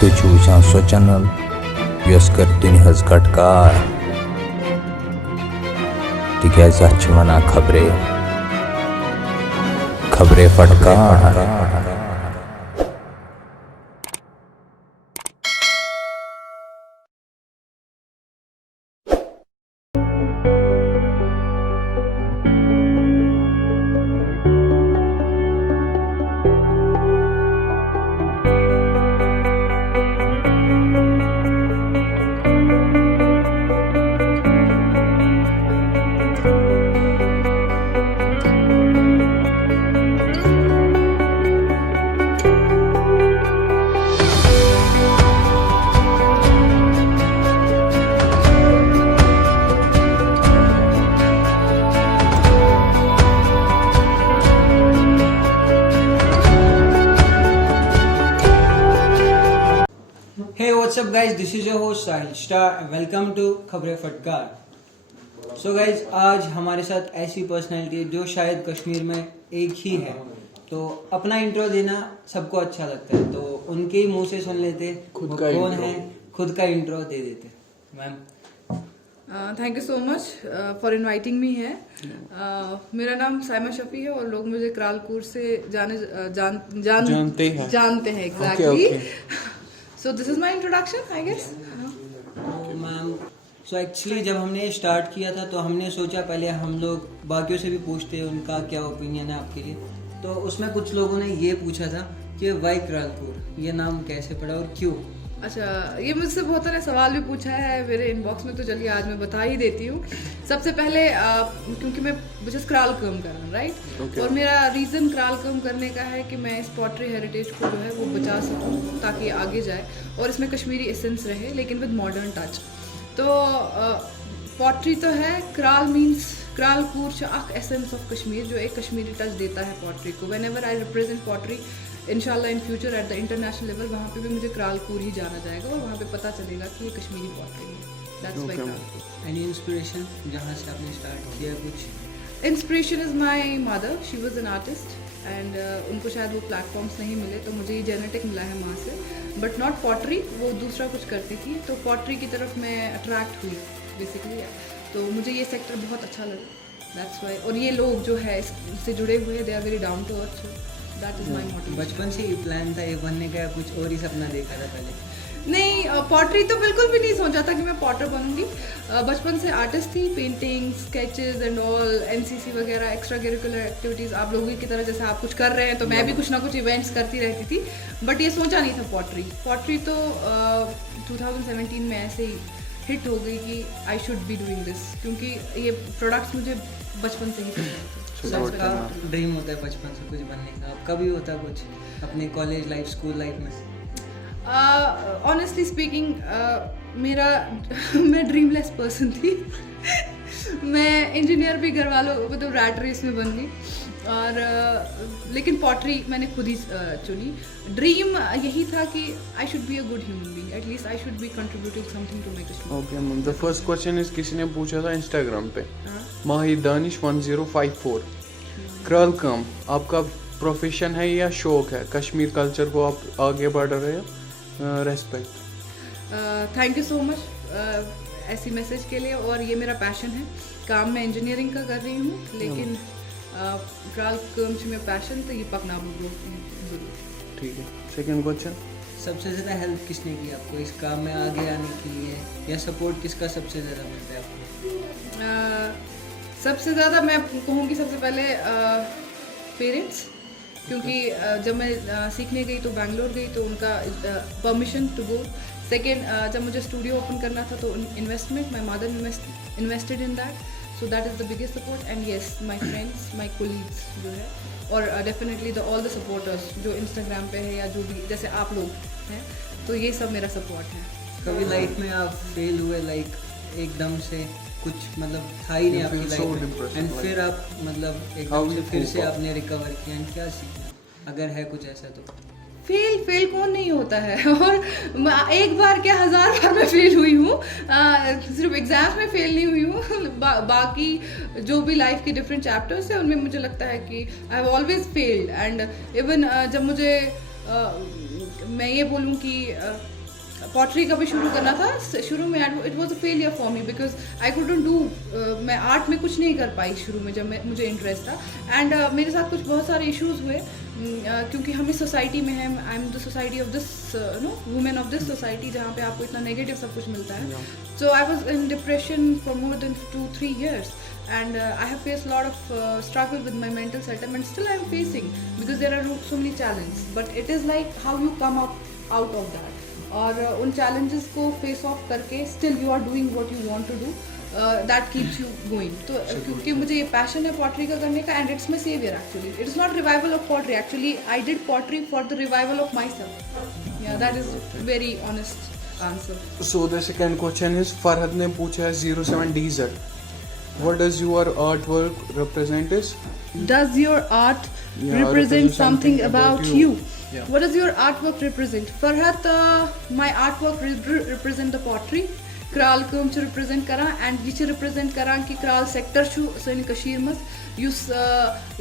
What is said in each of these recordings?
तुझ उजांचो चॅनल यसकर दुनियाज गटकार तिग्याज मना खबरे फटकार। Hey, what's up guys? This is your host Sahil Star and welcome to खबरें फटकार। So guys, आज हमारे साथ ऐसी पर्सनैलिटी है जो शायद कश्मीर में एक ही है, तो अपना इंट्रो देना सबको अच्छा लगता है, तो उनके ही मुंह से सुन लेते खुद का कौन है, खुद का इंट्रो दे देते। Ma'am thank you so much for inviting me है। मेरा नाम साइमा शफी है और लोग मुझे क्रालपुर से जानते हैं exactly. So this is my introduction, I guess. Ma'am so actually जब हमने स्टार्ट किया था तो हमने सोचा पहले हम लोग बाकियों से भी पूछते हैं उनका क्या ओपिनियन है आपके लिए, तो उसमें कुछ लोगों ने ये पूछा था कि वाई क्रालपुर, ये नाम कैसे पड़ा और क्यों। अच्छा, ये मुझसे बहुत सारे सवाल भी पूछा है मेरे इनबॉक्स में, तो चलिए आज मैं बता ही देती हूँ। सबसे पहले क्योंकि मैं मुझे क्राल कम कर रहा हूँ राइट, और मेरा रीज़न क्राल कम करने का है कि मैं इस पॉटरी हेरिटेज को जो है वो बचा सकूँ ताकि आगे जाए और इसमें कश्मीरी एसेंस रहे लेकिन विद मॉडर्न टच। तो पॉटरी तो है, क्राल मीन्स क्रालपुर अख एसेंस ऑफ कश्मीर, जो एक कश्मीरी टच देता है पॉटरी को। Whenever I represent pottery इंशाल्लाह in future at the international level, वहाँ पे भी मुझे क्रालपुर ही जाना जाएगा और वहाँ पे पता चलेगा कि ये कश्मीरी पॉटरी है। That's why Kralpur. Any inspiration जहाँ से आपने स्टार्ट किया? कुछ inspiration is my mother, she was an artist and उनको शायद वो प्लेटफॉर्म्स नहीं मिले, तो मुझे ये जेनेटिक मिला है माँ से, बट नॉट पॉटरी। वो दूसरा कुछ करती थी, तो पॉटरी की तरफ मैं अट्रैक्ट हुई बेसिकली, तो मुझे ये सेक्टर बहुत अच्छा लगा, दैट्स वाई। और ये लोग जो है इससे जुड़े हुए हैं, they are very down to earth, that is my motive. बचपन से ही प्लान था ये बनने का या कुछ और ही सपना देखा था पहले? नहीं, पॉटरी तो बिल्कुल भी नहीं सोचा था कि मैं पॉटर बनूंगी। बचपन से आर्टिस्ट थी, painting, sketches and all, NCC वगैरह एक्स्ट्रा करिकुलर एक्टिविटीज़ आप लोगों की तरह जैसे आप कुछ कर रहे हैं तो मैं भी कुछ ना कुछ इवेंट्स करती रहती थी, बट ये सोचा नहीं था पॉटरी तो 2017 में ऐसे ही हिट हो गई कि I should be doing this, क्योंकि ये प्रोडक्ट्स मुझे बचपन से ही पसंद थे। सबका ड्रीम होता है बचपन से कुछ बनने का, आपका भी होता कुछ अपने कॉलेज लाइफ, स्कूल लाइफ में? ऑनेस्टली स्पीकिंग मैं ड्रीमलेस पर्सन थी। मैं इंजीनियर भी घर वालों मतलब रैट रेस में बन गई, और लेकिन पॉटरी मैंने खुद ही चुनी। ड्रीम यही था कि I should be a good human being, at least I should be contributing something to my Kashmir. Okay ma'am, the first question is किसी ने पूछा था इंस्टाग्राम पे, माही दानिश 1054, क्राल काम आपका प्रोफेशन है या शौक है? कश्मीर कल्चर को आप आगे बढ़ रहे हैं? Respect. Thank you so much ऐसी मैसेज के लिए, और ये मेरा पैशन है। काम मैं इंजीनियरिंग का कर रही हूँ, लेकिन क्राल काम में पैशन तो ये पकना बोलते हैं। ठीक है, सेकंड क्वेश्चन, सबसे ज़्यादा हेल्प किसने की आपको इस काम में आगे आने के लिए, या सपोर्ट किसका सबसे ज़्यादा मिलता है आपको? सबसे ज़्यादा मैं कहूँगी सबसे पहले पेरेंट्स, क्योंकि जब मैं सीखने गई तो बैंगलोर गई तो उनका परमिशन टू गो। सेकेंड, जब मुझे स्टूडियो ओपन करना था तो investment, my mother invested in that, so that is the biggest support. And yes, my friends, my colleagues जो है, और डेफिनेटली ऑल द सपोर्टर्स जो इंस्टाग्राम पे है या जो भी जैसे आप लोग हैं, तो ये सब मेरा सपोर्ट है। कभी लाइफ में आप फेल हुए, लाइक एकदम से कुछ मतलब था ही नहीं आपकी लाइफ में, एंड फिर आप मतलब एकदम से फिर से आपने रिकवर किया, एंड क्या सीखा अगर है कुछ ऐसा? तो फेल कौन नहीं होता है, और एक बार क्या 1000 बार मैं फेल हुई हूँ। सिर्फ एग्जाम्स में फेल नहीं हुई हूँ, बाकी जो भी लाइफ के डिफरेंट चैप्टर्स हैं उनमें मुझे लगता है कि I have always failed. And even जब मुझे मैं ये बोलूँ कि पॉटरी का भी शुरू करना था, शुरू में it was a failure for me because I couldn't do, मैं आर्ट में कुछ नहीं कर पाई शुरू में जब मुझे इंटरेस्ट था। एंड मेरे साथ कुछ बहुत सारे इश्यूज हुए क्योंकि हम इस सोसाइटी में हैं, I am the society of this women of this society, जहाँ पे आपको इतना नेगेटिव सब कुछ मिलता है। So I was in depression for more than 2-3 years and I have faced a lot of struggle with my mental setup and still I am facing because there are so many challenges, but it is like how you come up out of that और उन challenges को face off करके still you are doing what you want to do, that keeps you going। तो क्योंकि मुझे ये passion है pottery का करने का and it's my savior actually, it is not revival of pottery, actually I did pottery for the revival of myself, yeah, that is very honest answer। So the second question is, Farhad ने पूछा है 07DZ, what does your artwork represent is? Does your art represent something about you? Yeah. What does your artwork represent? Farhat, my artwork represent the pottery. Kral kum ch represent kara and ye ch represent kara ki Kral sector chu sani Kashir mas yus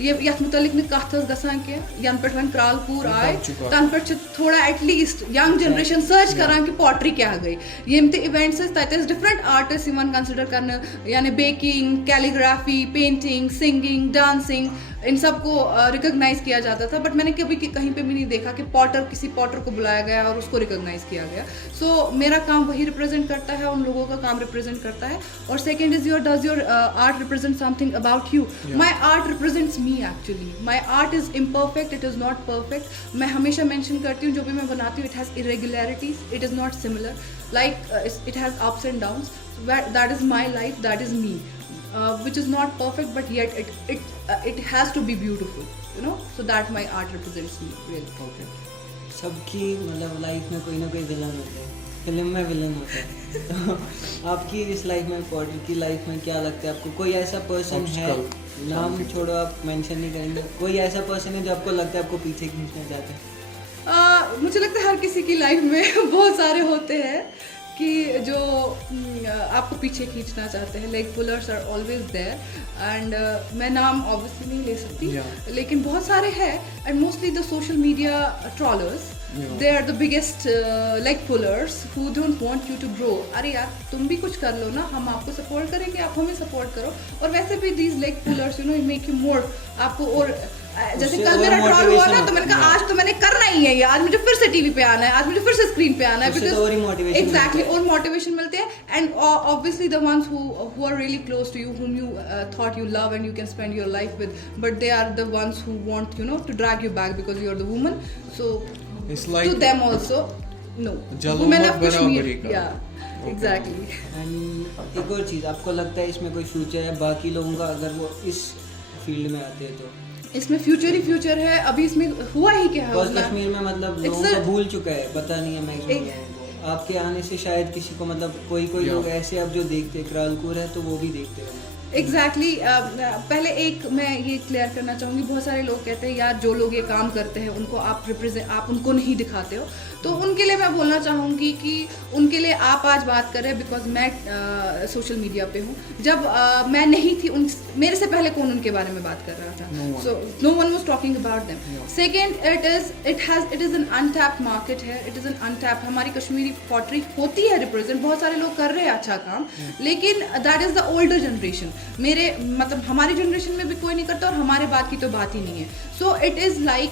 ye yat mutalik ne kath gasan ke yan pet when Kralpur aaye tan pet thoda at least young generation search kara ki pottery kya gayi yemte events is that is different artists even consider karna yani baking, calligraphy, painting, singing, dancing, इन सब को recognise किया जाता था, but मैंने कभी कहीं पे भी नहीं देखा कि किसी पॉटर को बुलाया गया और उसको रिकॉग्नाइज किया गया। सो मेरा काम वही रिप्रेजेंट करता है, उन लोगों का काम रिप्रेजेंट करता है। और second is does your art represent something about you? My art represents me actually. My art is imperfect, it is not perfect. मैं हमेशा मैंशन करती हूँ जो भी मैं बनाती हूँ, it has irregularities, it is not similar, like it has ups and downs, that is my life, that is me. Which is not perfect, but yet it has to be beautiful, you know. So that my art represents me really. Okay. सबकी मतलब life में कोई ना कोई villain होता है, film में villain होता है। तो आपकी इस लाइफ में, पॉटर की लाइफ में क्या लगता है आपको, कोई ऐसा पर्सन है, नाम छोड़ो आप मेंशन नहीं करेंगे, कोई ऐसा पर्सन है जो आपको लगता है आपको पीछे खींचना चाहते हैं? मुझे लगता है हर किसी की लाइफ में बहुत सारे होते हैं कि जो आपको पीछे खींचना चाहते हैं, like pullers are always there and मैं नाम ऑब्वियसली नहीं ले सकती, लेकिन बहुत सारे हैं and mostly the social media trollers, they are the biggest like pullers who don't want you to grow. अरे यार तुम भी कुछ कर लो ना, हम आपको सपोर्ट करेंगे, आप हमें सपोर्ट करो। और वैसे भी these like pullers you know make you more, आपको और जैसे कल मेरा ट्रॉल हुआ ना, तो मैंने कहा आज तो मैंने करना ही है ये, आज मुझे फिर से टीवी पे आना है, आज मुझे फिर से स्क्रीन पे आना है, बिकॉज एग्जैक्टली और मोटिवेशन मिलते हैं। And obviously the ones who are really close to you, whom you thought you love and you can spend your life with, but they are the ones who want, you know, to drag you back because you are the woman. So it's like to them also, no, women have pushed me, yeah, exactly. And एक और चीज़, आपको लगता है इसमें कोई future है बाकी लोगों का अगर वो इस फील्ड में आते हैं? तो इसमें फ्यूचर ही फ्यूचर है, अभी इसमें हुआ ही क्या है? कश्मीर में मतलब लोगों को भूल चुका है, पता नहीं है मैक्सिमम लोगों को। आपके आने से शायद किसी को मतलब कोई लोग ऐसे अब जो देखते क्रालपुर है तो वो भी देखते हैं। एग्जैक्टली पहले एक मैं ये क्लियर करना चाहूँगी, बहुत सारे लोग कहते हैं यार जो लोग ये काम करते हैं उनको आप उनको नहीं दिखाते हो, तो उनके लिए मैं बोलना चाहूँगी कि उनके लिए आप आज बात कर रहे हैं बिकॉज मैं सोशल मीडिया पे हूँ। जब मैं नहीं थी मेरे से पहले कौन उनके बारे में बात कर रहा था? So no one was talking about them. Second, it is an untapped market है, इट इज़ एन अनटैप्ड, हमारी कश्मीरी पॉटरी होती है रिप्रेजेंट, बहुत सारे लोग कर रहे हैं अच्छा काम, लेकिन that is the older generation. मेरे मतलब हमारी जनरेशन में भी कोई नहीं करता और हमारे बाद की तो बात ही नहीं है। सो इट इज़ लाइक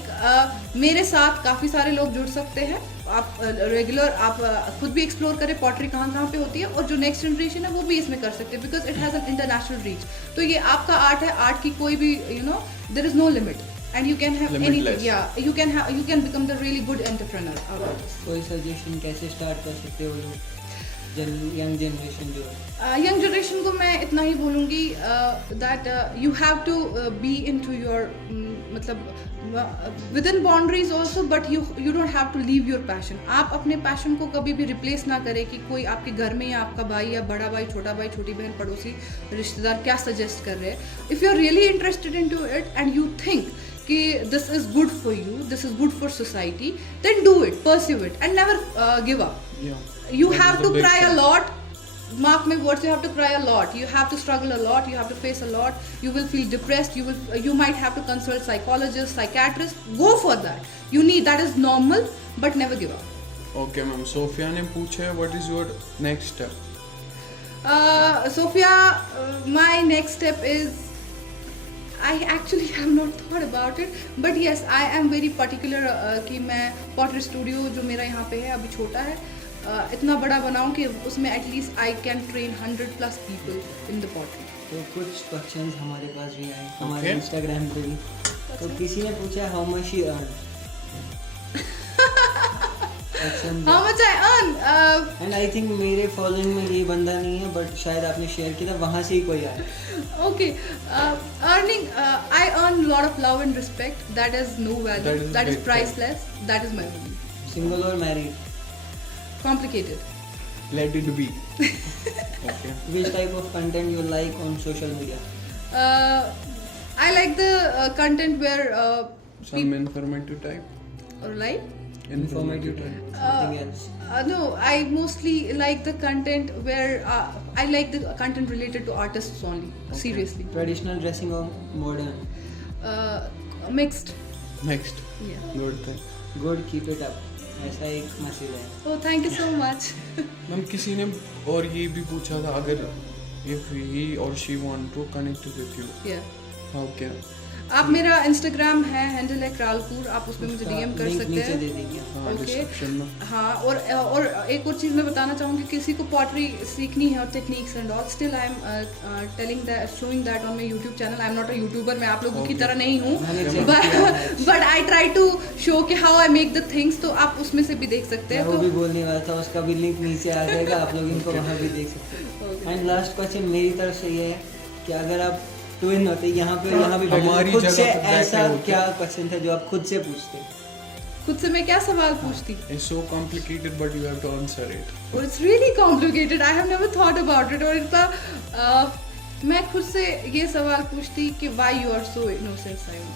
मेरे साथ काफ़ी सारे लोग जुड़ सकते हैं, आप रेगुलर आप खुद भी एक्सप्लोर करें पॉटरी कहाँ पे होती है, और जो नेक्स्ट जनरेशन है वो भी इसमें कर सकते हैं because it has an international reach. तो ये आपका आर्ट है, आर्ट की कोई भी you know there is no limit and you can have anything, yeah, you can become the really good entrepreneur out of this. कोई सजेशन कैसे start कर सकते हो लोग, यंग जनरेशन जो है? यंग जनरेशन को मैं इतना ही बोलूँगी that you have to be in to your मतलब within boundaries also, but you don't have to leave your passion. आप अपने पैशन को कभी भी रिप्लेस ना करें कि कोई आपके घर में या आपका भाई या बड़ा भाई, छोटा भाई, छोटी बहन, पड़ोसी, रिश्तेदार क्या सजेस्ट कर रहे हैं। If you are really interested in to it and you think कि this is good for you, this is good for society, then do it, pursue it and never give up. You have to cry a lot mark my words, you have to cry a lot, you have to struggle a lot, you have to face a lot, you will feel depressed, you might have to consult psychologists, psychiatrists. Go for that. You need, that is normal, but never give up. Okay ma'am, Sophia ने पूछा है what is your next step? Sophia, my next step is, I actually have not thought about it, but yes, I am very particular कि मैं pottery studio जो मेरा यहाँ पे है अभी छोटा है, इतना बड़ा बनाऊँ कि उसमें at least I can train 100+ people in the pottery. तो कुछ क्वेश्चंस हमारे पास भी आए हमारे Okay. इंस्टाग्राम पे भी। तो किसी ने पूछा how much he earn, How much I earn? And I think मेरे फॉलोइंग में ये बंदा नहीं है, बट शायद आपने शेयर किया था, वहाँ से ही कोई आया। Okay, earning, I earn a lot of love and respect. That is no value. That is That is priceless. That is my value. Single और married? Complicated. Let it be. Okay, which type of content you like on social media? I like the content where some informative type, or like. Informative type, something else? No, I mostly like the content where I like the content related to artists only. Seriously. Traditional dressing or modern? Mixed. Next Yeah. Good thing. Good, keep it up. ऐसा एक message है। Oh, thank you so much. Ma'am किसी ने और ये भी पूछा था, अगर इफ ही और she want to connect with you, Yeah. How can? आप मेरा इंस्टाग्राम है, हैंडल है क्रालपुर, आप उसमें मुझे डीएम कर लिंक सकते नीचे दे हैं। देंगे। हाँ, Okay. डिस्क्रिप्शन में। हाँ, और एक और चीज़ मैं बताना चाहूँगी, किसी को पॉटरी सीखनी है और techniques and all, still I am telling that, showing that on my YouTube channel. I am not a YouTuber, मैं आप लोगों की Okay. तरह नहीं हूँ, मैंने check किया है। But I try to show कि how I make the things, तो आप उसमें से भी देख सकते मैं हैं। वो भी तो बोलने वाला था, उसका भी लिंक नीचे आ जाएगा, आप लोग इनको वहाँ भी देख सकते हैं। एंड लास्ट क्वेश्चन मेरी तरफ से ये है कि अगर आप ट्विन होते यहाँ पे भी बैठे, हमारी खुद जगह से पे बैठे ऐसा होते। क्या क्वेश्चन था जो आप खुद से पूछते? खुद से मैं क्या सवाल पूछती? It's so complicated, but you have to answer it. It's really complicated, I have never thought about it. और इतना मैं खुद से ये सवाल पूछती कि why you are so innocent Simon.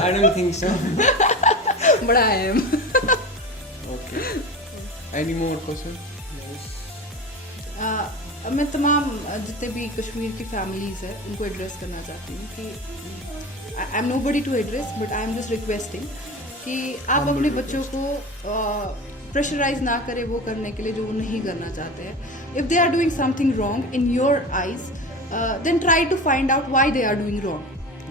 I don't think so, but I am. Okay. Any more question? मैं तमाम जितने भी कश्मीर की फैमिलीज़ है उनको एड्रेस करना चाहती हूँ कि I am nobody to address, but I am just requesting कि आप अपने बच्चों को प्रेशराइज ना करें वो करने के लिए जो वो नहीं करना चाहते हैं। If they are doing something wrong in your eyes, then try to find out why they are doing wrong.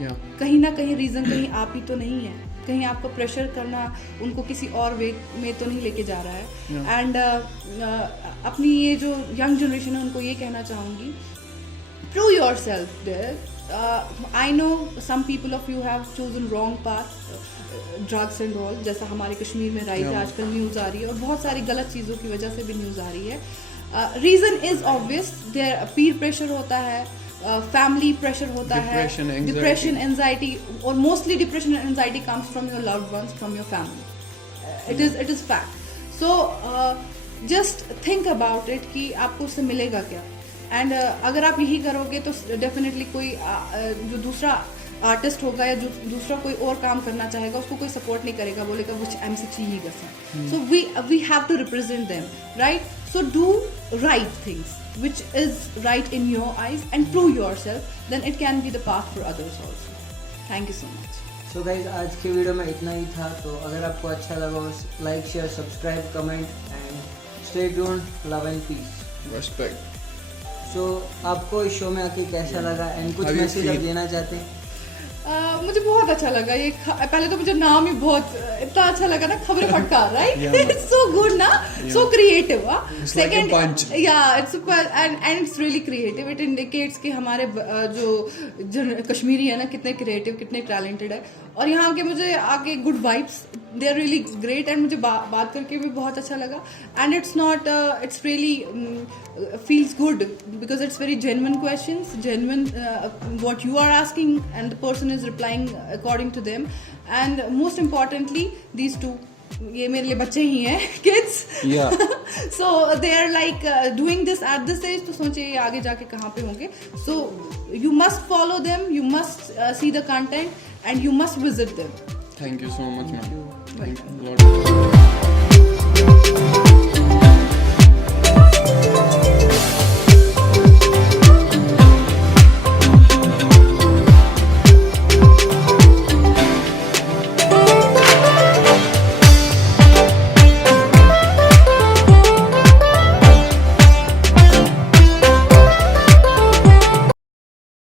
Yeah. कहीं ना कहीं रीज़न कहीं आप ही तो नहीं है, कहीं आपको प्रेशर करना उनको किसी और वे में तो नहीं लेके जा रहा है। एंड अपनी ये जो यंग जनरेशन है उनको ये कहना चाहूँगी, prove yourself. I know some people of you have chosen wrong path, drugs and all, जैसा हमारे कश्मीर में राइज है आजकल, न्यूज़ आ रही है और बहुत सारी गलत चीज़ों की वजह से भी न्यूज़ आ रही है। Reason is obvious, there Pir pressure होता है, फैमिली प्रेशर होता है, Depression, anxiety. डिप्रेशन, एंजाइटी, और mostly depression and anxiety comes from your loved ones, from your family. It is fact. So just think about it कि आपको उससे मिलेगा क्या। एंड अगर आप यही करोगे तो डेफिनेटली कोई जो दूसरा आर्टिस्ट होगा या जो दूसरा कोई और काम करना चाहेगा उसको कोई सपोर्ट नहीं करेगा, बोलेगा वो एम से ही कर। So we have to represent them, right? So do right things which is right in your eyes and prove yourself, then it can be the path for others also. Thank you so much. So guys आज के video में इतना ही था। तो अगर आपको अच्छा लगा हो, like, share, subscribe, comment and stay tuned, love and peace. Respect. So आपको इस शो में आके कैसा लगा एंड कुछ How you मैसेज आप feel? देना चाहते हैं? मुझे बहुत अच्छा लगा ये। पहले तो मुझे नाम ही बहुत इतना अच्छा लगा ना, खबरें फटकार, राइट? इट्स सो गुड ना, so creative. It's like a punch. या it's and it's really creative. It indicates कि हमारे जो कश्मीरी है ना कितने क्रिएटिव, कितने टैलेंटेड है। और यहाँ के मुझे आके good vibes, they are really great. And मुझे बात करके भी बहुत अच्छा लगा। And it's not, it's really feels good because it's very genuine questions, genuine what you are asking, and the person is replying according to them. And most importantly, these two, ये मेरे लिए बच्चे ही हैं, kids. Yeah. So they are like doing this at this age, तो सोचिए ये आगे जाके कहाँ पे होंगे. So you must follow them, you must see the content, and you must visit them. Thank you so much, ma'am. Thank you. Lord.